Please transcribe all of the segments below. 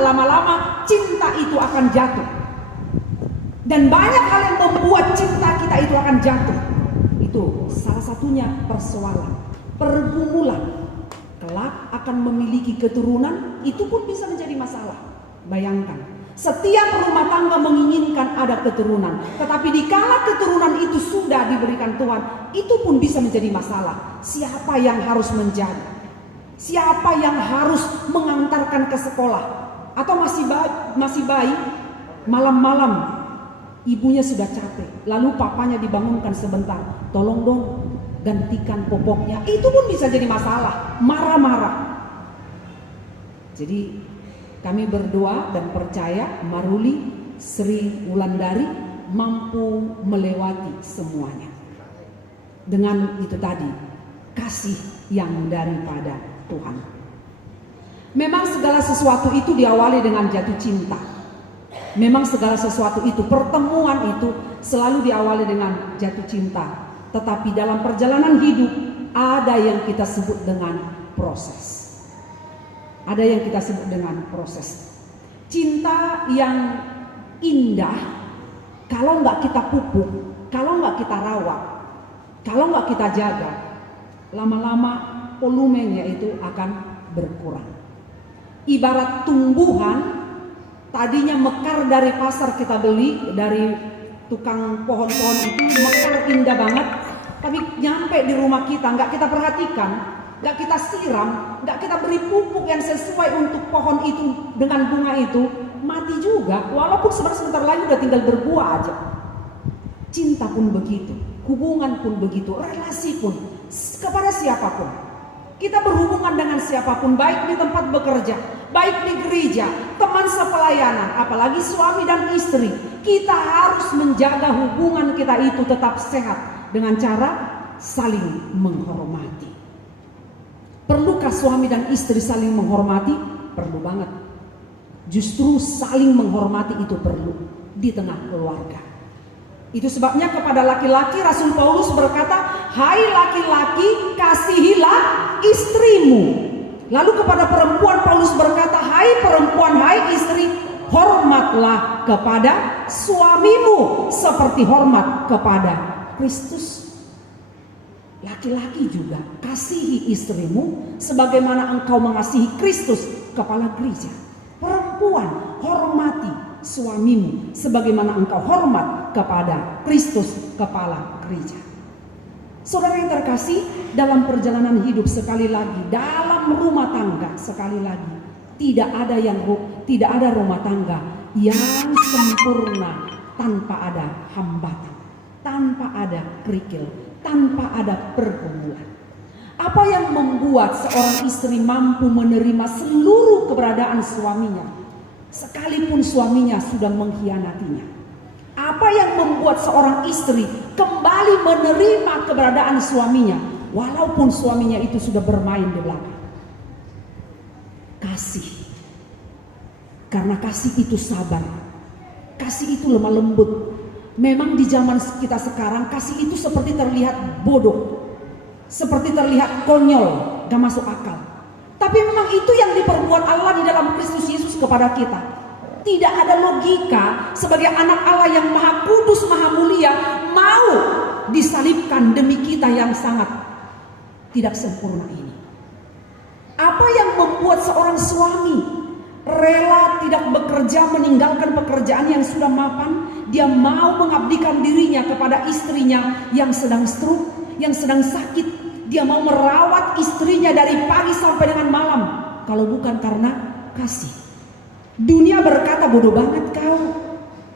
lama-lama cinta itu akan jatuh. Dan banyak hal yang membuat cinta kita itu akan jatuh. Itu salah satunya persoalan, pergumulan. Kelak akan memiliki keturunan, itu pun bisa menjadi masalah. Bayangkan, setiap rumah tangga menginginkan ada keturunan, tetapi dikala keturunan itu sudah diberikan Tuhan, itu pun bisa menjadi masalah. Siapa yang harus menjaga? Siapa yang harus mengantarkan ke sekolah? Atau masih bayi, malam-malam ibunya sudah capek, lalu papanya dibangunkan sebentar, tolong dong gantikan popoknya. Itu pun bisa jadi masalah, marah-marah. Jadi kami berdoa dan percaya Maruli Sri Wulandari mampu melewati semuanya. Dengan itu tadi, kasih yang daripada Tuhan. Memang segala sesuatu itu diawali dengan jatuh cinta. Memang segala sesuatu itu, pertemuan itu selalu diawali dengan jatuh cinta. Tetapi dalam perjalanan hidup ada yang kita sebut dengan proses. Ada yang kita sebut dengan proses. Cinta yang indah, kalau nggak kita pupuk, kalau nggak kita rawat, kalau nggak kita jaga, lama-lama volumenya itu akan berkurang. Ibarat tumbuhan, tadinya mekar dari pasar kita beli, dari tukang pohon-pohon itu mekar indah banget, tapi nyampe di rumah kita nggak kita perhatikan, nggak kita siram, nggak kita beri pupuk yang sesuai untuk pohon itu dengan bunga itu, mati juga. Walaupun sebentar lagi udah tinggal berbuah aja. Cinta pun begitu, hubungan pun begitu, relasi pun kepada siapapun. Kita berhubungan dengan siapapun, baik di tempat bekerja, baik di gereja, teman sepelayanan, apalagi suami dan istri. Kita harus menjaga hubungan kita itu tetap sehat dengan cara saling menghormati. Perlukah suami dan istri saling menghormati? Perlu banget. Justru saling menghormati itu perlu di tengah keluarga. Itu sebabnya kepada laki-laki Rasul Paulus berkata, hai laki-laki, kasihilah istrimu. Lalu kepada perempuan Paulus berkata, hai perempuan, hai istri, hormatlah kepada suamimu seperti hormat kepada Kristus. Laki-laki juga, kasihi istrimu sebagaimana engkau mengasihi Kristus, kepala gereja. Perempuan, hormati suamimu sebagaimana engkau hormat kepada Kristus, kepala gereja. Saudara yang terkasih, dalam perjalanan hidup sekali lagi, dalam rumah tangga sekali lagi, tidak ada rumah tangga yang sempurna tanpa ada hambatan, tanpa ada kerikil, tanpa ada pergumulan. Apa yang membuat seorang istri mampu menerima seluruh keberadaan suaminya, sekalipun suaminya sudah mengkhianatinya? Apa yang membuat seorang istri kembali menerima keberadaan suaminya walaupun suaminya itu sudah bermain di belakang? Kasih. Karena kasih itu sabar. Kasih itu lemah lembut. Memang di zaman kita sekarang kasih itu seperti terlihat bodoh, seperti terlihat konyol, gak masuk akal. Tapi memang itu yang diperbuat Allah di dalam Kristus Yesus kepada kita. Tidak ada logika sebagai anak Allah yang maha kudus, maha mulia, mau disalibkan demi kita yang sangat tidak sempurna ini. Apa yang membuat seorang suami rela tidak bekerja, meninggalkan pekerjaan yang sudah mapan? Dia mau mengabdikan dirinya kepada istrinya yang sedang stroke, yang sedang sakit. Dia mau merawat istrinya dari pagi sampai dengan malam. Kalau bukan karena kasih. Dunia berkata, bodoh banget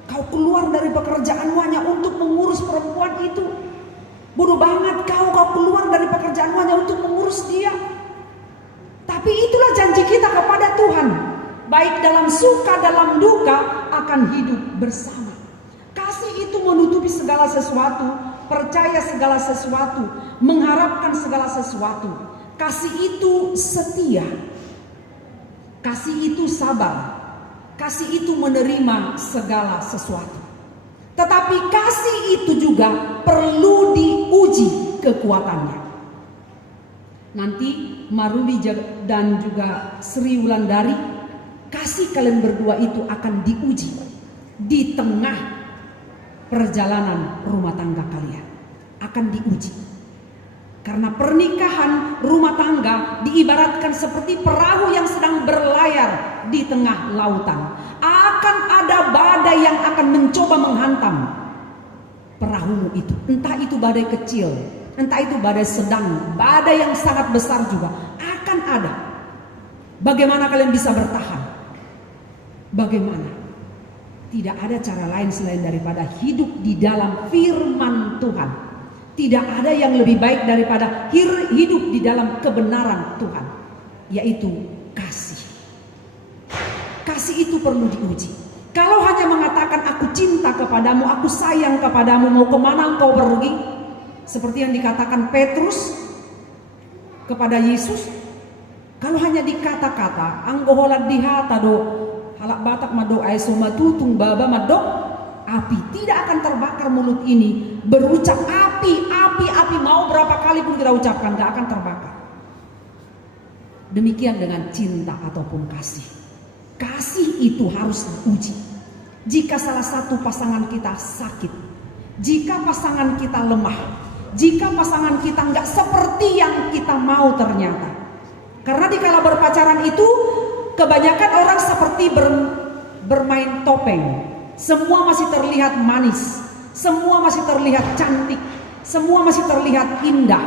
kau keluar dari pekerjaanmu hanya untuk mengurus perempuan itu. Bodoh banget kau keluar dari pekerjaanmu hanya untuk mengurus dia. Tapi itulah janji kita kepada Tuhan. Baik dalam suka, dalam duka, akan hidup bersama. Kasih itu menutupi segala sesuatu, percaya segala sesuatu, mengharapkan segala sesuatu. Kasih itu setia. Kasih itu sabar. Kasih itu menerima segala sesuatu. Tetapi kasih itu juga perlu diuji kekuatannya. Nanti Maruli dan juga Sri Wulandari kasih kalian berdua itu akan diuji di tengah perjalanan rumah tangga kalian. Akan diuji. Karena pernikahan rumah tangga diibaratkan seperti perahu yang sedang berlayar di tengah lautan. Akan ada badai yang akan mencoba menghantam perahumu itu. Entah itu badai kecil, entah itu badai sedang, badai yang sangat besar juga akan ada. Bagaimana kalian bisa bertahan? Bagaimana? Tidak ada cara lain selain daripada hidup di dalam firman Tuhan. Tidak ada yang lebih baik daripada hidup di dalam kebenaran Tuhan, yaitu kasih. Kasih itu perlu diuji. Kalau hanya mengatakan aku cinta kepadamu, aku sayang kepadamu, mau kemana engkau pergi, seperti yang dikatakan Petrus kepada Yesus. Kalau hanya di kata-kata, anggoholat dihata do halak batak mado aiso matutung baba mado, api tidak akan terbakar mulut ini berucap api, api, api, mau berapa kali pun kita ucapkan gak akan terbakar. Demikian dengan cinta ataupun kasih. Kasih itu harus diuji. Jika salah satu pasangan kita sakit, jika pasangan kita lemah, jika pasangan kita gak seperti yang kita mau ternyata. Karena dikala berpacaran itu kebanyakan orang seperti bermain topeng. Semua masih terlihat manis, semua masih terlihat cantik, semua masih terlihat indah.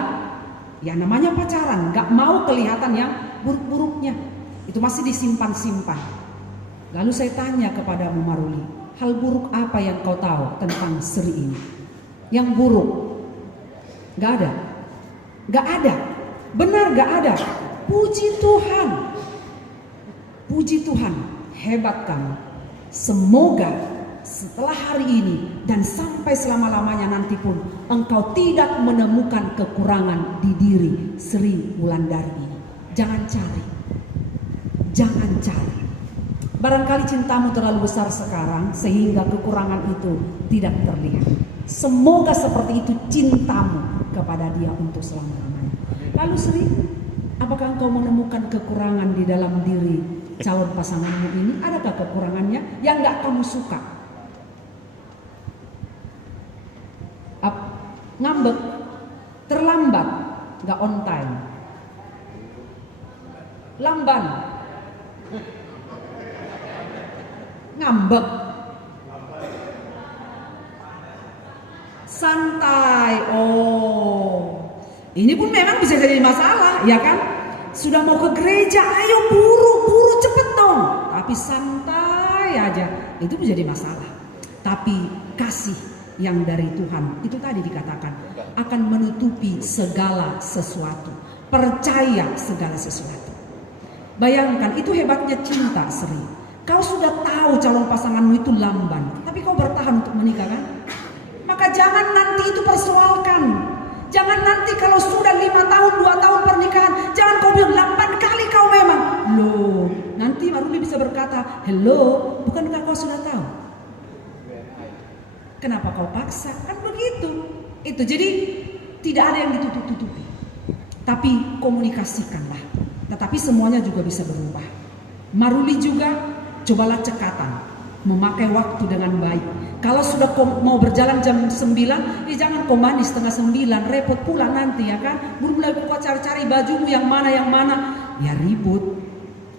Ya namanya pacaran, gak mau kelihatan yang buruk-buruknya. Itu masih disimpan-simpan. Lalu saya tanya kepadamu Maruli, hal buruk apa yang kau tahu tentang Sri ini? Yang buruk? Gak ada. Gak ada. Benar gak ada. Puji Tuhan. Puji Tuhan, hebat kamu. Semoga setelah hari ini dan sampai selama-lamanya nanti pun engkau tidak menemukan kekurangan di diri Sri Wulandari ini. Jangan cari. Jangan cari. Barangkali cintamu terlalu besar sekarang sehingga kekurangan itu tidak terlihat. Semoga seperti itu cintamu kepada dia untuk selama-lamanya. Lalu Sri, apakah engkau menemukan kekurangan di dalam diri calon pasanganmu ini? Adakah kekurangannya yang gak kamu suka? Ngambek, terlambat, gak on time, lamban, ngambek, santai. Oh, ini pun memang bisa jadi masalah, ya kan? Sudah mau ke gereja, ayo buru-buru cepet dong. Tapi santai aja, itu menjadi masalah. Tapi kasih yang dari Tuhan, itu tadi dikatakan akan menutupi segala sesuatu. Percaya segala sesuatu. Bayangkan, itu hebatnya cinta Sri. Kau sudah tahu calon pasanganmu itu lamban, tapi kau bertahan untuk menikah kan? Maka jangan nanti itu persoalkan. Jangan nanti kalau sudah 5 tahun, 2 tahun pernikahan, jangan kau bilang 8 kali kau memang. Loh, nanti Maruli bisa berkata, hello, bukankah kau sudah tahu? Kenapa kau paksa? Kan begitu. Itu jadi tidak ada yang ditutup-tutupi. Tapi komunikasikanlah. Tetapi semuanya juga bisa berubah. Maruli juga cobalah cekatan, memakai waktu dengan baik. Kalau sudah mau berjalan jam 9, ya jangan kau mandi setengah 9, repot pula nanti ya kan. Belum mulai kau cari-cari bajumu yang mana, ya ribut.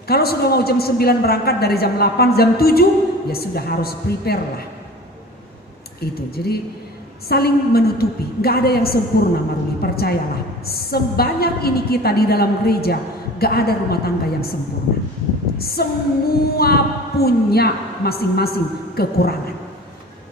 Kalau sudah mau jam 9 berangkat dari jam 8, jam 7, ya sudah harus prepare lah. Itu, jadi saling menutupi. Gak ada yang sempurna Maruli, percayalah. Sebanyak ini kita di dalam gereja, gak ada rumah tangga yang sempurna. Semua punya masing-masing kekurangan.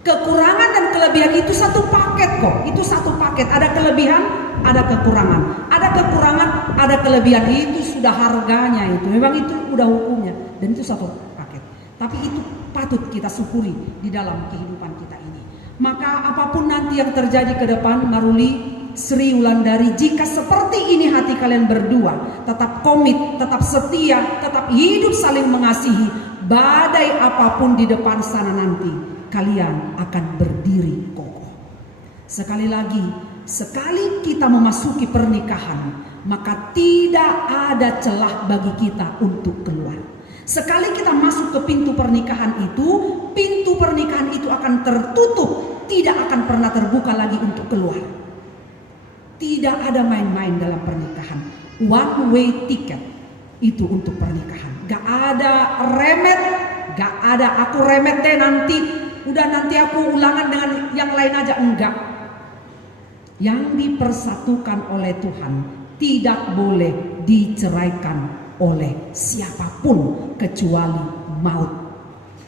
Kekurangan dan kelebihan itu satu paket kok. Itu satu paket. Ada kelebihan, ada kekurangan. Ada kekurangan, ada kelebihan. Itu sudah harganya itu. Memang itu udah hukumnya. Dan itu satu paket. Tapi itu patut kita syukuri di dalam kehidupan kita ini. Maka apapun nanti yang terjadi ke depan, Maruli, Sri Wulandari, jika seperti ini hati kalian berdua, tetap komit, tetap setia, tetap hidup saling mengasihi, badai apapun di depan sana nanti, kalian akan berdiri kokoh. Sekali lagi, sekali kita memasuki pernikahan, maka tidak ada celah bagi kita untuk keluar. Sekali kita masuk ke pintu pernikahan itu akan tertutup, tidak akan pernah terbuka lagi untuk keluar. Tidak ada main-main dalam pernikahan. One way ticket itu untuk pernikahan. Gak ada remet, gak ada aku remet deh nanti aku ulangan dengan yang lain aja, enggak. Yang dipersatukan oleh Tuhan tidak boleh diceraikan oleh siapapun kecuali maut.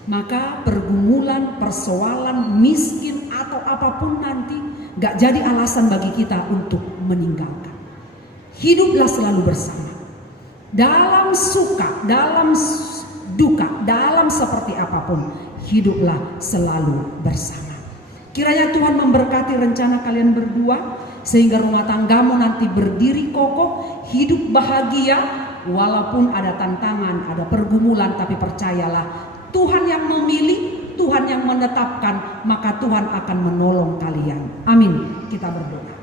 Maka pergumulan, persoalan, miskin atau apapun nanti gak jadi alasan bagi kita untuk meninggalkan. Hiduplah selalu bersama. Dalam suka, dalam duka, dalam seperti apapun, hiduplah selalu bersama. Kiranya Tuhan memberkati rencana kalian berdua, sehingga rumah tanggamu nanti berdiri kokoh, hidup bahagia, walaupun ada tantangan, ada pergumulan, tapi percayalah, Tuhan yang memilih, Tuhan yang menetapkan, maka Tuhan akan menolong kalian. Amin. Kita berdoa.